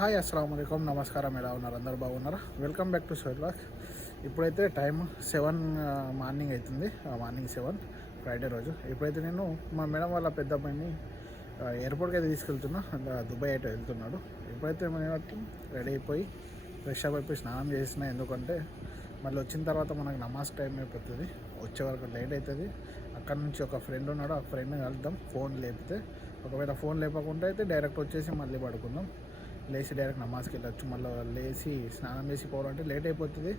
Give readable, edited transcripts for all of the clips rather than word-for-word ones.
Hi అస్సలాము అలైకుం నమస్కారం. ఎలా ఉన్నారు? అందరు బాగున్నారా? Welcome back to Sohel vlogs. ఇప్పుడైతే టైం 7 మార్నింగ్ అవుతుంది. మార్నింగ్ 7 ఫ్రైడే రోజు. ఇప్పుడైతే నేను మా మేడం వాళ్ళ పెద్ద అబ్బాయిని ఎయిర్పోర్ట్కి అయితే తీసుకెళ్తున్నా. దుబాయ్ అయితే వెళ్తున్నాడు. ఇప్పుడైతే మేము రెడీ అయిపోయి ఫ్రెష్ అప్ అయిపోయి స్నానం చేసిన. ఎందుకంటే మళ్ళీ వచ్చిన తర్వాత మనకు నమాజ్ టైం అయిపోతుంది. వచ్చే వరకు లేట్ అవుతుంది. అక్కడ నుంచి ఒక ఫ్రెండ్ ఉన్నాడు, ఆ ఫ్రెండ్ని కలుద్దాం. ఫోన్ లేపితే, ఒకవేళ ఫోన్ లేపకుండా అయితే డైరెక్ట్ వచ్చేసి మళ్ళీ పడుకుందాం. లేచి డైరెక్ట్ నమాజ్కి వెళ్ళచ్చు. మళ్ళీ లేచి స్నానం చేసి పోవాలంటే లేట్ అయిపోతుంది.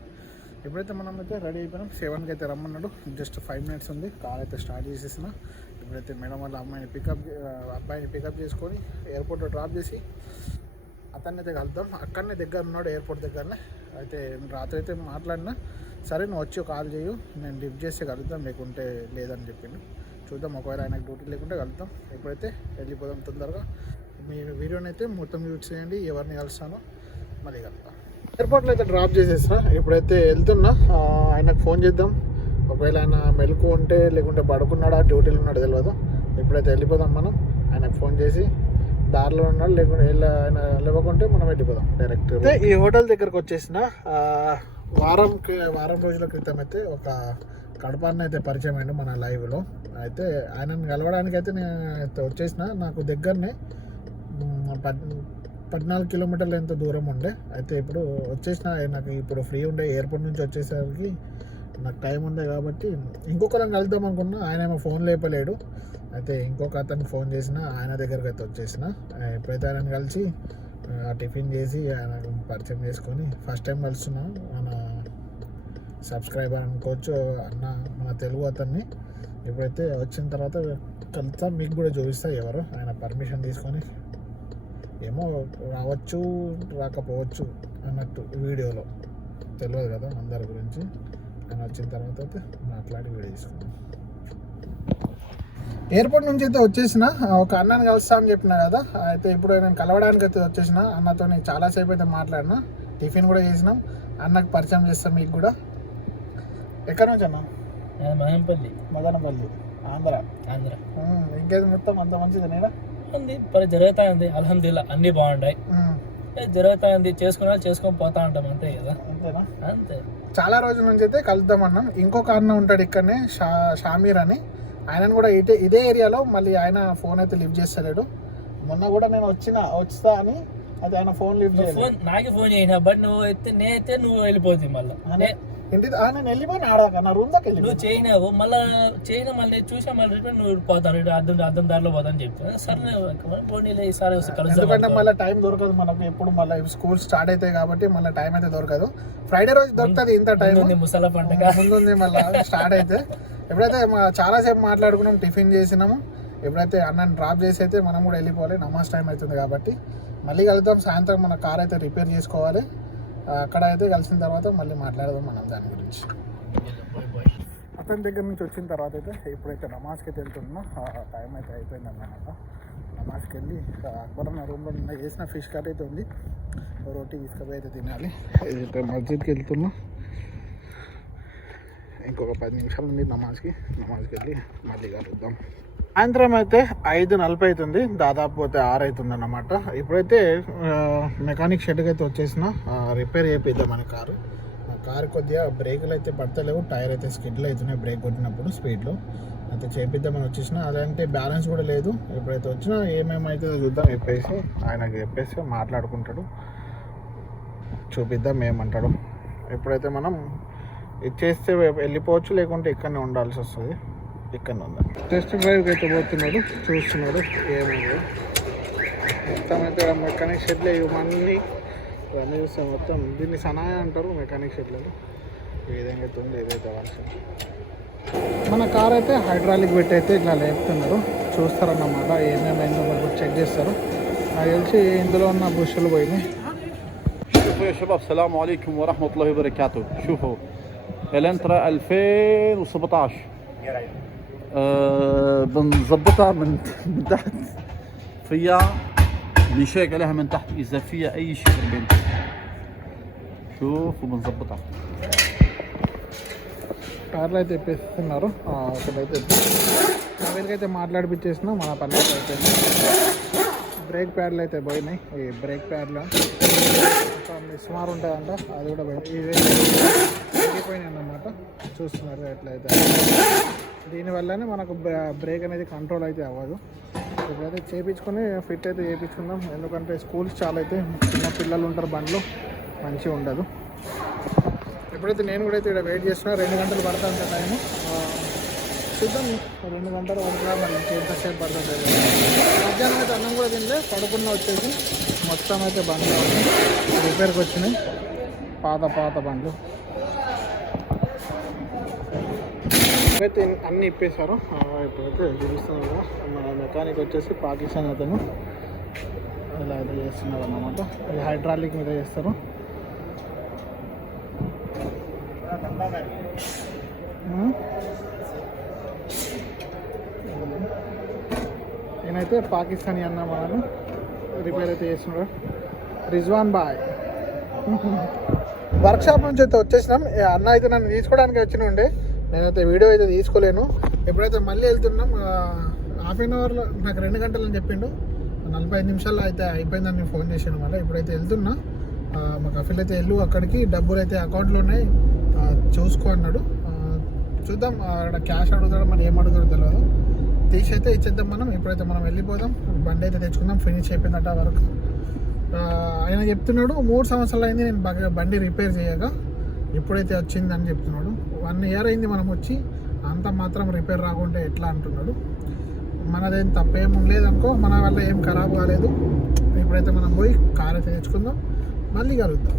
ఇప్పుడైతే మనం అయితే రెడీ అయిపోయినాం. 7కి అయితే రమ్మన్నాడు. జస్ట్ 5 minutes ఉంది. కార్ అయితే స్టార్ట్ చేసేసిన. ఇప్పుడైతే మేడం వాళ్ళ అబ్బాయిని పికప్ చేసుకొని ఎయిర్పోర్ట్లో డ్రాప్ చేసి అతన్ని అయితే కలుద్దాం. అక్కడనే దగ్గర ఉన్నాడు, ఎయిర్పోర్ట్ దగ్గరనే. అయితే రాత్రి అయితే మాట్లాడినా, సరే నువ్వు వచ్చి కాల్ చేయు, నేను లిఫ్ట్ చేస్తే కలుద్దాం, లేకుంటే లేదని చెప్పిండు. చూద్దాం, ఒకవేళ ఆయనకు డ్యూటీ లేకుంటే కలుద్దాం. ఇప్పుడైతే వెళ్ళిపోదాం తొందరగా. మీ వీడియోని అయితే మొత్తం యూజ్ చేయండి, ఎవరిని కలుస్తానో మళ్ళీ కలుద్దాం. ఎయిర్పోర్ట్లో అయితే డ్రాప్ చేసేసిన. ఇప్పుడైతే వెళ్తున్నా. ఆయనకు ఫోన్ చేద్దాం. ఒకవేళ ఆయన మెలకు ఉంటే, లేకుంటే పడుకున్నాడా, డ్యూటీలో ఉన్నాడు తెలియదు. ఇప్పుడైతే వెళ్ళిపోదాం మనం. ఆయనకు ఫోన్ చేసి దారిలో ఉన్నాడు, లేకుంటే ఆయన లేవకుంటే మనం వెళ్ళిపోదాం డైరెక్ట్. అయితే ఈ హోటల్ దగ్గరకు వచ్చేసిన. వారం రోజుల క్రితం అయితే ఒక కడపాన్ని అయితే పరిచయం అయింది మన లైవ్లో. అయితే ఆయనను కలవడానికి అయితే నేను వచ్చేసిన. నాకు దగ్గరనే 14 కిలోమీటర్లు ఎంత దూరం ఉండే. అయితే ఇప్పుడు వచ్చేసిన. నాకు ఇప్పుడు ఫ్రీ ఉండే. ఎయిర్పోర్ట్ నుంచి వచ్చేసరికి నాకు టైం ఉండే కాబట్టి ఇంకొకరిని కలుద్దాం అనుకున్నా. ఆయన ఏమో ఫోన్ లేపలేడు. అయితే ఇంకొక అతనికి ఫోన్ చేసిన, ఆయన దగ్గరికి అయితే వచ్చేసిన. ఎప్పుడైతే ఆయనను కలిసి టిఫిన్ చేసి ఆయన పరిచయం చేసుకొని ఫస్ట్ టైం కలుస్తున్నాం. మన సబ్స్క్రైబర్ అనుకోవచ్చు అన్న, మన తెలుగు అతన్ని. ఇప్పుడైతే వచ్చిన తర్వాత కలుస్తా, మీకు కూడా చూపిస్తా ఎవరు. ఆయన పర్మిషన్ తీసుకొని ఏమో రావచ్చు రాకపోవచ్చు అన్నట్టు వీడియోలో తెలియదు కదా అందరి గురించి. ఆయన వచ్చిన తర్వాత అయితే మాట్లాడి వీడియో తీసుకున్నాం. ఎయిర్పోర్ట్ నుంచి అయితే వచ్చేసిన. ఒక అన్నని కలుస్తా అని చెప్పిన కదా. అయితే ఇప్పుడు నేను కలవడానికి అయితే వచ్చేసిన. అన్నతో చాలాసేపు అయితే మాట్లాడినా, టిఫిన్ కూడా చేసినాం. అన్నకు పరిచయం చేస్తాం మీకు కూడా. ఎక్కడి నుంచి అన్నా? మదనపల్లి, ఆంధ్ర. ఇంకేది మొత్తం అంత మంచిది నేనా ఉంది. జరుగుతా ఉంది, అల్హమ్దుల్లా అన్ని బాగుంటాయి. జరుగుతా ఉంది, చేసుకొని పోతా ఉంటాం, అంతే కదా. అంతేనా? అంతే. చాలా రోజుల నుంచి అయితే కలుద్దాం అన్నాం. ఇంకొక అన్న ఉంటాడు ఇక్కడనే, షామీర్ అని. ఆయనను కూడా ఇదే ఏరియాలో. మళ్ళీ ఆయన ఫోన్ అయితే లిఫ్ట్ చేస్తలేడు. మొన్న కూడా నేను వస్తా అని అయితే ఆయన ఫోన్ లిఫ్ట్ చేయలేదు. నాకే ఫోన్ చేసిన, బట్ నువ్వు అయితే నేనైతే నువ్వు వెళ్ళిపోతుంది మళ్ళీ ఇంటి. నేను వెళ్ళిపోయిన ఆడదాకా నా రూమ్ దాకా వెళ్ళి నువ్వు చేయనావు. మళ్ళీ చూసా, మళ్ళీ రిటర్న్ నువ్వు పోతాను, అర్థం దారిలో పోతాను చెప్తాను. సరే పోనీలే, ఈసారి ఎందుకంటే మళ్ళీ టైం దొరకదు మనకు. ఎప్పుడు మళ్ళీ స్కూల్ స్టార్ట్ అవుతాయి కాబట్టి మళ్ళీ టైం అయితే దొరకదు. ఫ్రైడే రోజు దొరుకుతుంది ఇంత టైం. ముసలా పంటగా ముందుంది మళ్ళీ స్టార్ట్ అయితే. ఎప్పుడైతే చాలాసేపు మాట్లాడుకున్నాం, టిఫిన్ చేసినాము. ఎప్పుడైతే అన్నని డ్రాప్ చేసి అయితే మనం కూడా వెళ్ళిపోవాలి. నమాజ్ టైం అవుతుంది కాబట్టి మళ్ళీ కలుద్దాం. సాయంత్రం మన కార్ అయితే రిపేర్ చేసుకోవాలి. అక్కడ అయితే కలిసిన తర్వాత మళ్ళీ మాట్లాడదాం మనం దాని గురించి. అతని దగ్గర నుంచి వచ్చిన తర్వాత అయితే ఇప్పుడైతే నమాజ్కి అయితే వెళ్తున్నాం. టైం అయితే అయిపోయింది అన్నమాట. నమాజ్కి వెళ్ళి అక్బర్ నా రూమ్లో నిన్న చేసిన ఫిష్ కర్రీ అయితే ఉంది, రోటీ తీసుకుపోయి అయితే తినాలి. అయితే మస్జిద్కి వెళ్తున్నాం. ఇంకొక 10 నిమిషాలు ఉంది నమాజ్కి వెళ్ళి మళ్ళీ కలుద్దాం. సాయంత్రం అయితే 5:40 అవుతుంది, దాదాపు అయితే 6 అవుతుంది అన్నమాట. ఇప్పుడైతే మెకానిక్ షెడ్కి అయితే వచ్చేసిన. రిపేర్ చేపిద్దాం మన కారు కొద్దిగా బ్రేకులు అయితే పడతలేవు, టైర్ అయితే స్కిడ్లు అవుతున్నాయి బ్రేక్ కొట్టినప్పుడు స్పీడ్లో. అయితే చేపిద్దామని వచ్చేసిన. అదంటే బ్యాలెన్స్ కూడా లేదు. ఎప్పుడైతే వచ్చినా ఏమేమైతే చూద్దాం ఆయనకి చెప్పేసి మాట్లాడుకుంటాడు, చూపిద్దాం ఏమంటాడు. ఎప్పుడైతే మనం ఇచ్చేస్తే వెళ్ళిపోవచ్చు, లేకుంటే ఇక్కడనే ఉండాల్సి వస్తుంది. ఇక్కడనే ఉందా. టెస్ట్ డ్రైవ్కి అయితే పోతున్నాడు, చూస్తున్నాడు ఏమైందో. మొత్తం అయితే మెకానిక్ షెడ్లే ఇవన్నీ చూస్తాం. మొత్తం దీన్ని సనాయ అంటారు మెకానిక్ షెడ్లలో. ఈ విధంగా అయితే ఉంది. ఏదైతే వర్షం మన కార్ అయితే హైడ్రాలిక్ పెట్టి అయితే ఇట్లా లేపుతున్నారు. చూస్తారన్నమాట ఏమేమైందో మరి చెక్ చేస్తారు. నాకు తెలిసి ఇందులో ఉన్న బుషలు పోయినాయి. يا شباب السلام عليكم ورحمة الله وبركاته. شوفوا الانترا 2017 بنظبطها من تحت، فيها بنشيك عليها من تحت إذا فيها أي شيء بين. شوف وبنظبطها. కార్లో అయితే ఇప్పేస్తున్నారు. ఒకటైతే వీళ్ళకైతే మాట్లాడిపించేసిన మన పని అయిపోయింది. బ్రేక్ ప్యాడ్లు అయితే పోయినాయి. ఈ బ్రేక్ ప్యాడ్లో మిస్మార్ ఉంటుందంట, అది కూడా పోయింది. ఇవి తగ్గిపోయినాయి అన్నమాట. చూస్తున్నారు ఎట్లయితే. దీనివల్లనే మనకు బ్రేక్ అనేది కంట్రోల్ అయితే అవ్వదు. ఇప్పుడైతే చేయించుకొని ఫిట్ అయితే చేయించుకుందాం. ఎందుకంటే స్కూల్స్ చాలా అయితే చిన్న పిల్లలు ఉంటారు, బండ్లు మంచిగా ఉండదు. ఎప్పుడైతే నేను కూడా అయితే ఇక్కడ వెయిట్ చేస్తున్నా, 2 గంటలు పడుతుంది టైము. చూద్దాం 2 గంటలు పడుతుందా, మరి ఇంకెంతసేపు పడుతుంది. మధ్యాహ్నం అయితే అన్నం కూడా తినలే, పడుకున్న వచ్చేసి మొత్తం అయితే బండ్లు రిపేర్కి వచ్చినాయి, పాత బండ్లు అయితే అన్నీ ఇప్పేశారు. ఇప్పుడైతే చూపిస్తున్నాను కదా, మన మెకానిక్ వచ్చేసి పాకిస్తాన్ అతను ఇలా అయితే చేస్తున్నారు అన్నమాట. ఇది హైడ్రాలిక్ మీద చేస్తారు. నేనైతే పాకిస్తానీ అన్న మనను రిపేర్ అయితే చేస్తున్నాడు, రిజ్వాన్ బాయ్. వర్క్షాప్ నుంచి అయితే వచ్చేసినాం. అన్న అయితే నన్ను తీసుకోవడానికి వచ్చిన ఉండే, నేనైతే వీడియో అయితే తీసుకోలేను. ఎప్పుడైతే మళ్ళీ వెళ్తున్నాం, హాఫ్ అన్ అవర్లో నాకు 2 గంటలు అని చెప్పిండు, 45 నిమిషాల్లో అయితే అయిపోయిందని నేను ఫోన్ చేశాను. మళ్ళీ ఇప్పుడైతే వెళ్తున్నా. మా కఫీల్ అయితే వెళ్ళు, అక్కడికి డబ్బులు అయితే అకౌంట్లో ఉన్నాయి, చూసుకో అన్నాడు. చూద్దాం, అక్కడ క్యాష్ అడుగుతాడు, మరి ఏం అడుగుతాడో తెలియదు. తీసి అయితే ఇచ్చేద్దాం మనం. ఇప్పుడైతే మనం వెళ్ళిపోదాం, బండి అయితే తెచ్చుకుందాం. ఫినిష్ అయిపోయిందట వరకు. ఆయన చెప్తున్నాడు 3 సంవత్సరాలు అయింది నేను బండి రిపేర్ చేయగా, ఇప్పుడైతే వచ్చిందని చెప్తున్నాడు. 1 ఇయర్ అయింది మనం వచ్చి, అంత మాత్రం రిపేర్ రాకుంటే ఎట్లా అంటున్నాడు. మనదేం తప్పేం లేదనుకో, మన వల్ల ఏం ఖరాబ్ కాలేదు. ఇప్పుడైతే మనం పోయి కార్ అయితే తెచ్చుకుందాం, మళ్ళీ కలుద్దాం.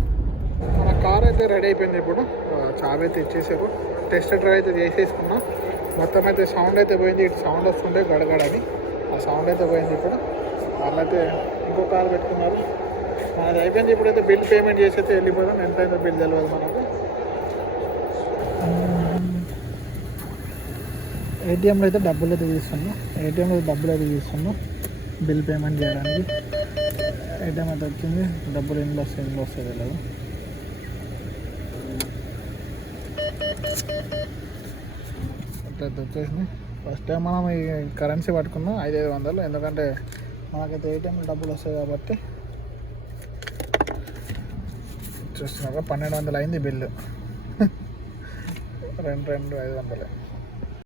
మన కార్ అయితే రెడీ అయిపోయింది. ఇప్పుడు చావి అయితే ఇచ్చేసారు, టెస్ట్ డ్రైవ్ అయితే చేసేసుకున్నాం. మొత్తం అయితే సౌండ్ అయితే పోయింది, ఇటు సౌండ్ వస్తుంటే గడగడని, ఆ సౌండ్ అయితే పోయింది. ఇప్పుడు వాళ్ళైతే ఇంకో కార్ పెట్టుకున్నారు. మనది అయిపోయింది. ఇప్పుడైతే బిల్ పేమెంట్ చేసి అయితే వెళ్ళిపోదాం. ఎంత అయిందో బిల్ తెలియదు మనకు. ఏటీఎంలో అయితే డబ్బులు అయితే తీసుకున్నాం, బిల్ పేమెంట్ చేయడానికి. ఏటీఎం అయితే వచ్చింది, డబ్బులు ఎన్ని వస్తాయి తెలియదు. అట్లయితే వచ్చేసింది. ఫస్ట్ టైం మనం ఈ కరెన్సీ పట్టుకున్నాం 500, ఎందుకంటే మనకైతే ఏటీఎంలో డబ్బులు వస్తాయి కాబట్టి. చూస్తున్నాక 1200 అయింది బిల్లు. 2,500